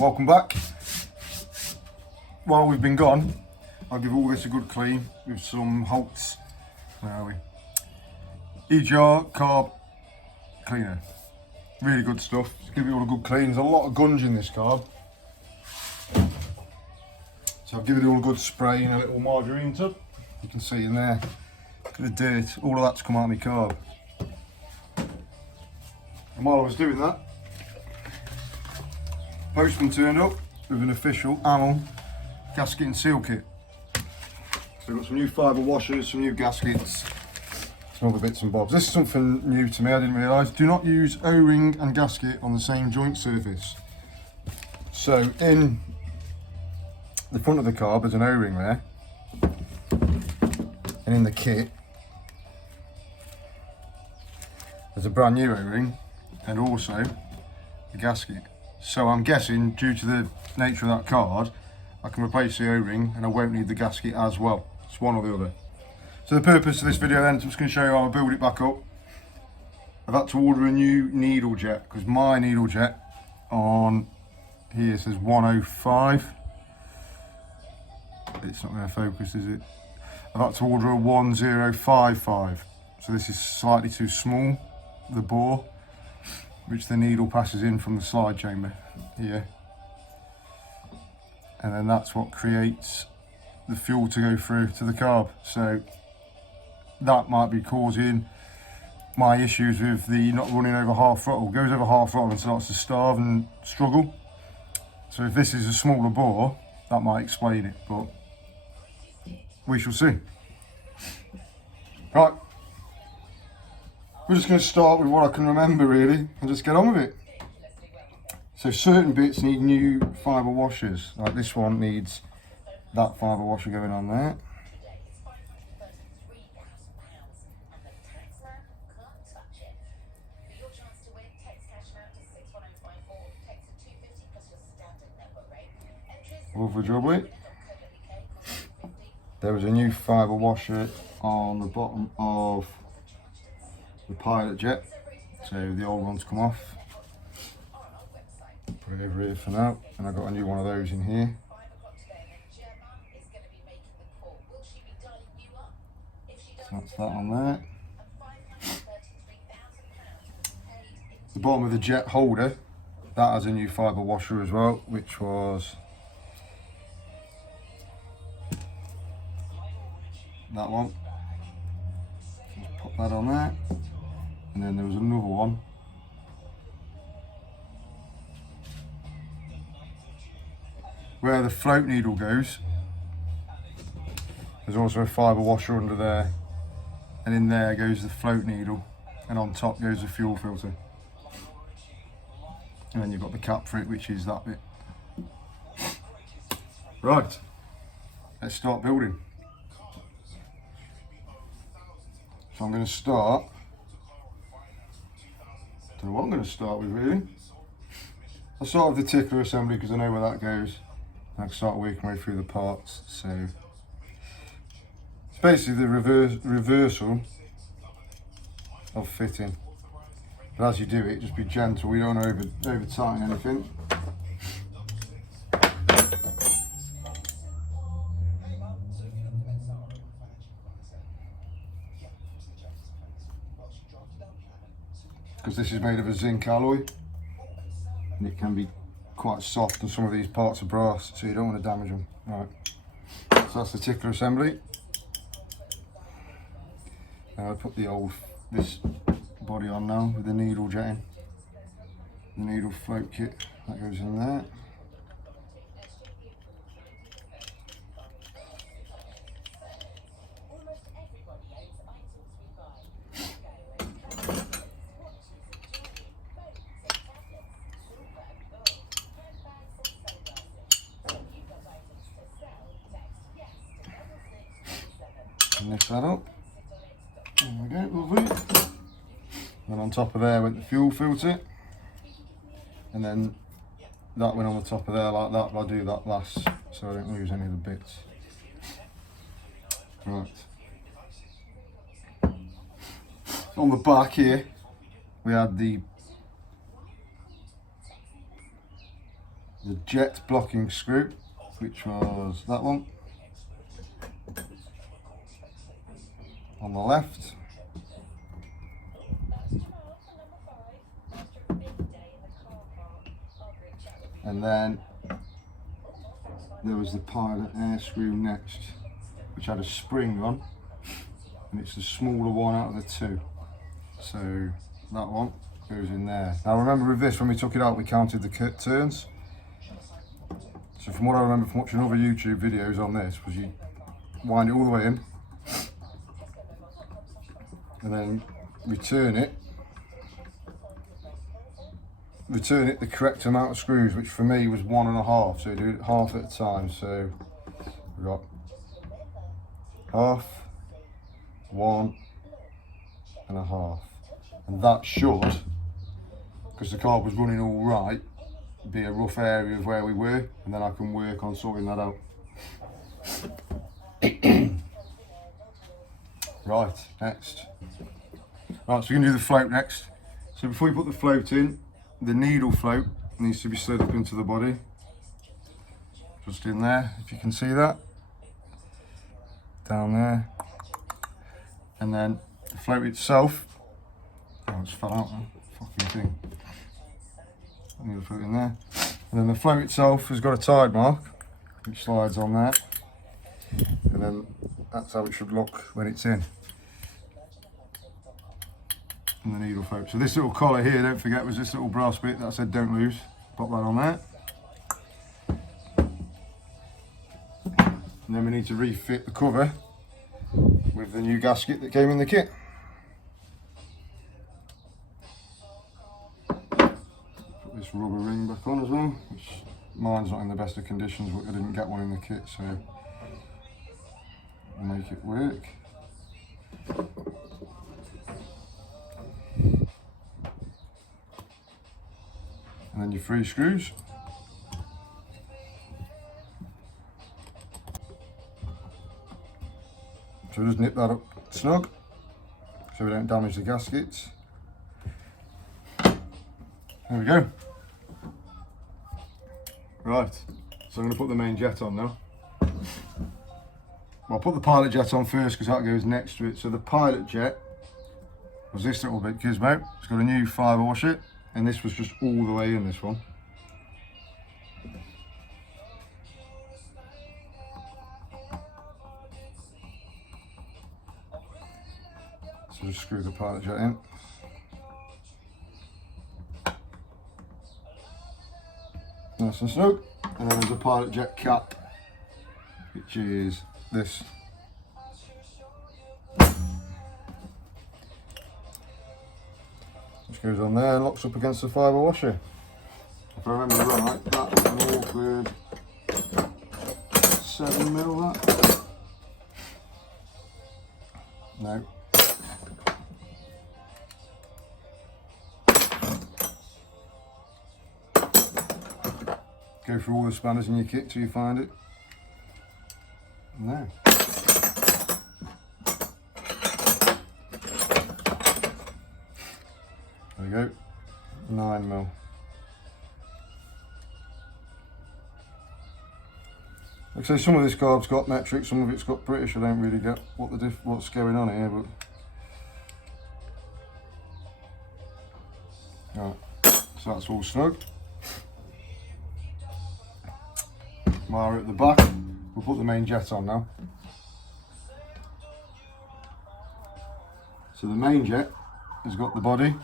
Welcome back. While we've been gone, I'll give all this a good clean with some Holt's, where are we? EGR Carb cleaner. Really good stuff. Just give it all a good clean. There's a lot of gunge in this carb. So I'll give it all a good spray in a little margarine tub. You can see in there, look at the dirt, all of that's come out of my carb. And while I was doing that, postman turned up with an official Amal gasket and seal kit. So we've got some new fibre washers, some new gaskets, some other bits and bobs. This is something new to me, I didn't realise. Do not use O-ring and gasket on the same joint surface. So in the front of the carb there's an O-ring there, and in the kit there's a brand new O-ring and also the gasket. So I'm guessing, due to the nature of that card, I can replace the O-ring and I won't need the gasket as well. It's one or the other. So the purpose of this video then, I'm just going to show you how I build it back up. I've had to order a new needle jet because my needle jet on here says 105. It's not going to focus, is it? I've had to order a 1055. So this is slightly too small, the bore, which the needle passes in from the slide chamber here. And then that's what creates the fuel to go through to the carb. So that might be causing my issues with the not running over half throttle. Goes over half throttle and starts to starve and struggle. So if this is a smaller bore, that might explain it, but we shall see. Right, we're just going to start with what I can remember really and just get on with it. So certain bits need new fibre washers, like this one needs that fibre washer going on there. Lovely jubbly. There was a new fibre washer on the bottom of the pilot jet, so the old one's come off. Put it over here for now, and I got a new one of those in here. So that's that on there. The bottom of the jet holder, that has a new fibre washer as well, which was that one. Just pop that on there. And then there was another one. Where the float needle goes, there's also a fibre washer under there, and in there goes the float needle, and on top goes the fuel filter. And then you've got the cap for it, which is that bit. Right, let's start building. So I'm going to start, don't know what I'm going to start with really. I'll start with the tickler assembly because I know where that goes. I can start working my way through the parts. So it's basically the reversal of fitting. But as you do it, just be gentle. We don't over tighten anything. Because this is made of a zinc alloy, and it can be quite soft, and some of these parts are brass, so you don't want to damage them. Right, so that's the tickler assembly. Now I put this body on now with the needle jetting, the needle float kit that goes in there. Lift that up. There we go, lovely. Then on top of there went the fuel filter, and then that went on the top of there like that, but I'll do that last so I don't lose any of the bits. Right. On the back here we had the the jet blocking screw, which was that one on the left. And then there was the pilot air screw next, which had a spring on, and it's the smaller one out of the two. So that one goes in there. Now remember with this, when we took it out, we counted the turns. So from what I remember from watching other YouTube videos on this, was you wind it all the way in, and then return it the correct amount of screws, which for me was 1.5, so you do it half at a time. So we've got half, 1.5, and that should, because the carb was running all right, be a rough area of where we were, and then I can work on sorting that out. Right, next. Right, so we're going to do the float next. So before you put the float in, the needle float needs to be slid up into the body. Just in there, if you can see that. Down there. And then the float itself, oh, it's fell out now, fucking thing. Needle float in there. And then the float itself has got a tide mark, which slides on there. And then that's how it should look when it's in. And the needle float. So this little collar here, don't forget, was this little brass bit that I said don't lose. Pop that on there. And then we need to refit the cover with the new gasket that came in the kit. Put this rubber ring back on as well, which mine's not in the best of conditions, but I didn't get one in the kit, so I'll make it work. And then your 3 screws. So just nip that up snug so we don't damage the gaskets. There we go. Right, so I'm going to put the main jet on now. Well, I'll put the pilot jet on first because that goes next to it. So the pilot jet was this little bit gizmo. It's got a new fibre washer, and this was just all the way in, this one. So just screw the pilot jet in. Nice and snug. And then there's a pilot jet cap, which is this. Just goes on there and locks up against the fibre washer. If I remember right, that's an awkward 7mm, that? No. Go through all the spanners in your kit till you find it. No. There we go. 9mm. Like I say, some of this carb's got metric, some of it's got British. I don't really get what's going on here, but right. So that's all snug. Wire at the back. We'll put the main jet on now. So the main jet has got the body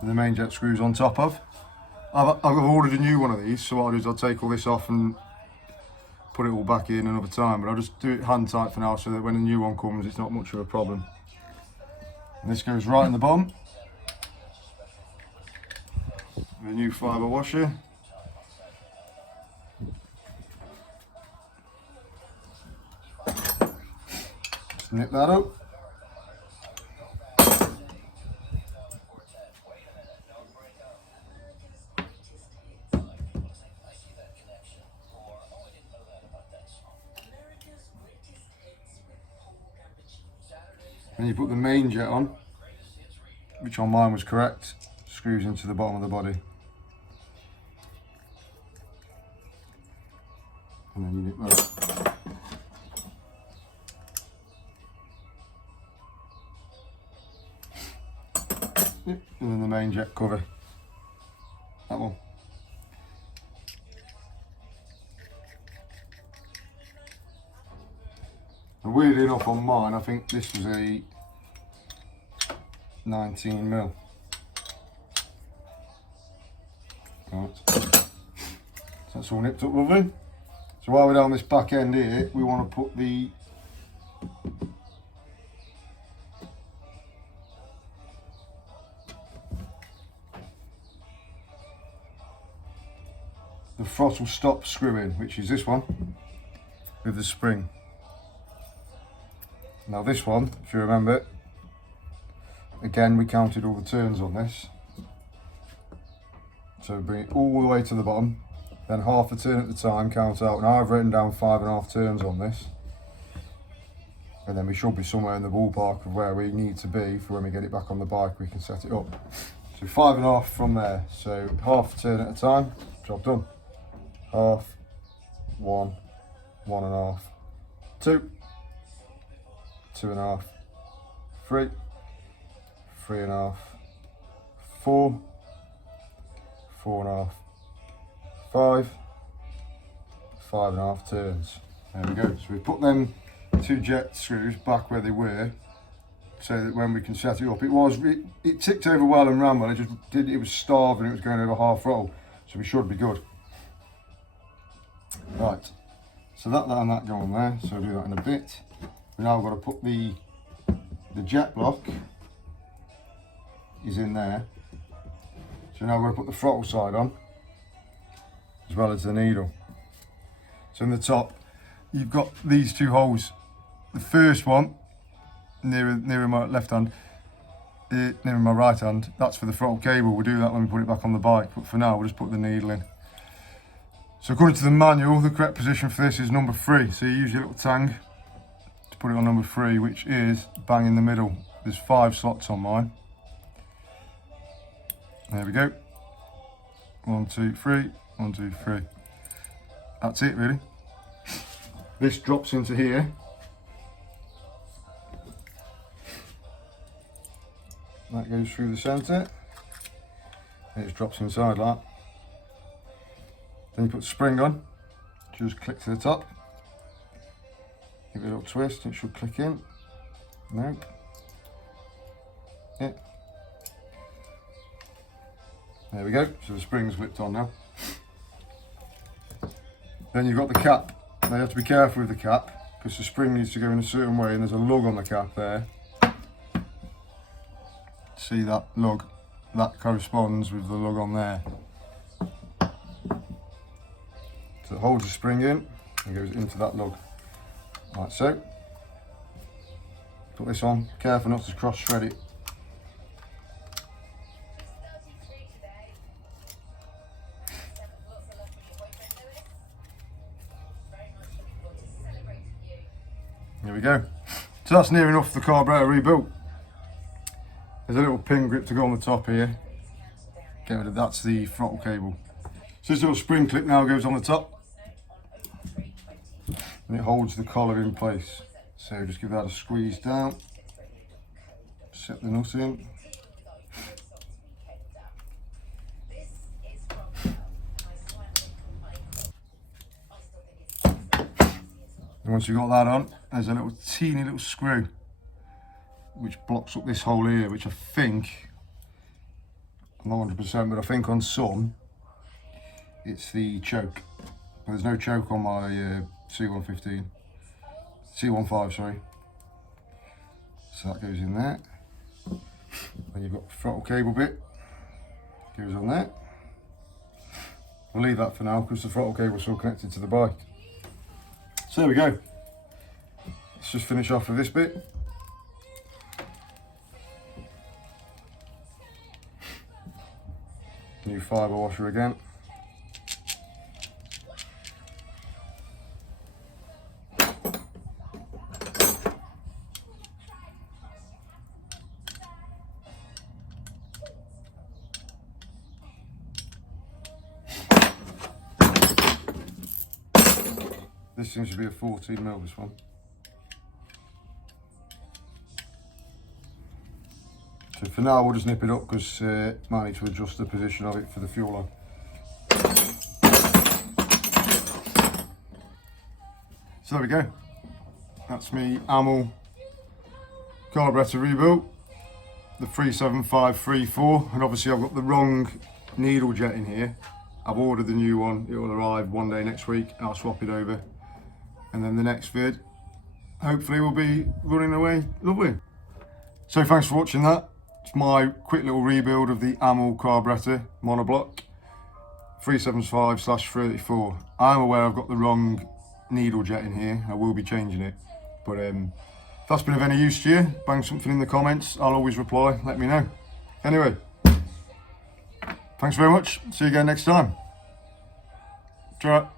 and the main jet screws on top of. I've ordered a new one of these, so what I'll do is I'll take all this off and put it all back in another time, but I'll just do it hand tight for now so that when the new one comes it's not much of a problem. And this goes right in the bottom. The new fibre washer. Nip that up. And you put the main jet on, which on mine was correct, screws into the bottom of the body. and then you nip that. Yep. And then the main jet cover, that one. And weirdly enough on mine, I think this was a 19mm. Right. So that's all nipped up lovely. So while we're down this back end here, we want to put the throttle stop screw in, which is this one with the spring. Now this one, if you remember, again we counted all the turns on this. So bring it all the way to the bottom, then half a turn at the time, count out. Now I've written down 5.5 turns on this. And then we should be somewhere in the ballpark of where we need to be for when we get it back on the bike, we can set it up. So 5.5 from there. So half a turn at a time, job done. Half, 1, 1.5, 2, 2.5, 3, 3.5, 4, 4.5, 5, 5.5 turns. There we go. So we put them 2 jet screws back where they were, so that when we can set it up, it ticked over well and ran well. It was starving. It was going over half roll, so we should be good. Right. So that and that go on there. So I'll do that in a bit. We now got to put the jet block is in there. So now we're going to put the throttle side on, as well as the needle. So in the top, you've got these 2 holes. The first one, nearer my left hand, nearer my right hand, that's for the throttle cable. We'll do that when we put it back on the bike, but for now we'll just put the needle in. So according to the manual, the correct position for this is number 3. So you use your little tang to put it on number 3, which is bang in the middle. There's 5 slots on mine. There we go. 1, 2, 3, 1, 2, 3. That's it really. This drops into here. That goes through the centre. It just drops inside like that. Then you put the spring on. Just click to the top. Give it a little twist, it should click in. Nope. Yeah. There we go, so the spring's whipped on now. Then you've got the cap. Now you have to be careful with the cap, because the spring needs to go in a certain way, and there's a lug on the cap there. See that lug? That corresponds with the lug on there. So it holds the spring in and goes into that lug. Like so. Put this on, careful not to cross thread it. There we go. So that's near enough the carburetor rebuilt. There's a little pin grip to go on the top here. Get rid of that's the throttle cable. So this little spring clip now goes on the top. And it holds the collar in place. So just give that a squeeze down. Set the nut in. And once you've got that on, there's a little teeny little screw which blocks up this hole here, which I think, I'm not 100%, but I think on some it's the choke. But there's no choke on my C115, C15, sorry. So that goes in there. Then you've got the throttle cable bit, goes on there. We'll leave that for now because the throttle cable's still connected to the bike. So there we go. Let's just finish off with this bit. New fibre washer again. This seems to be a 14mm, this one. So for now we'll just nip it up because might need to adjust the position of it for the fuel line. So there we go. That's me Amal carburetor rebuilt, the 37534, and obviously I've got the wrong needle jet in here. I've ordered the new one, it will arrive one day next week, I'll swap it over, and then the next vid hopefully will be running away lovely. So thanks for watching that. It's my quick little rebuild of the Amal carburetor monoblock 375/34. I'm aware I've got the wrong needle jet in here, I will be changing it, but if that's been of any use to you, bang something in the comments, I'll always reply, let me know. Anyway, thanks very much, see you again next time. Ciao.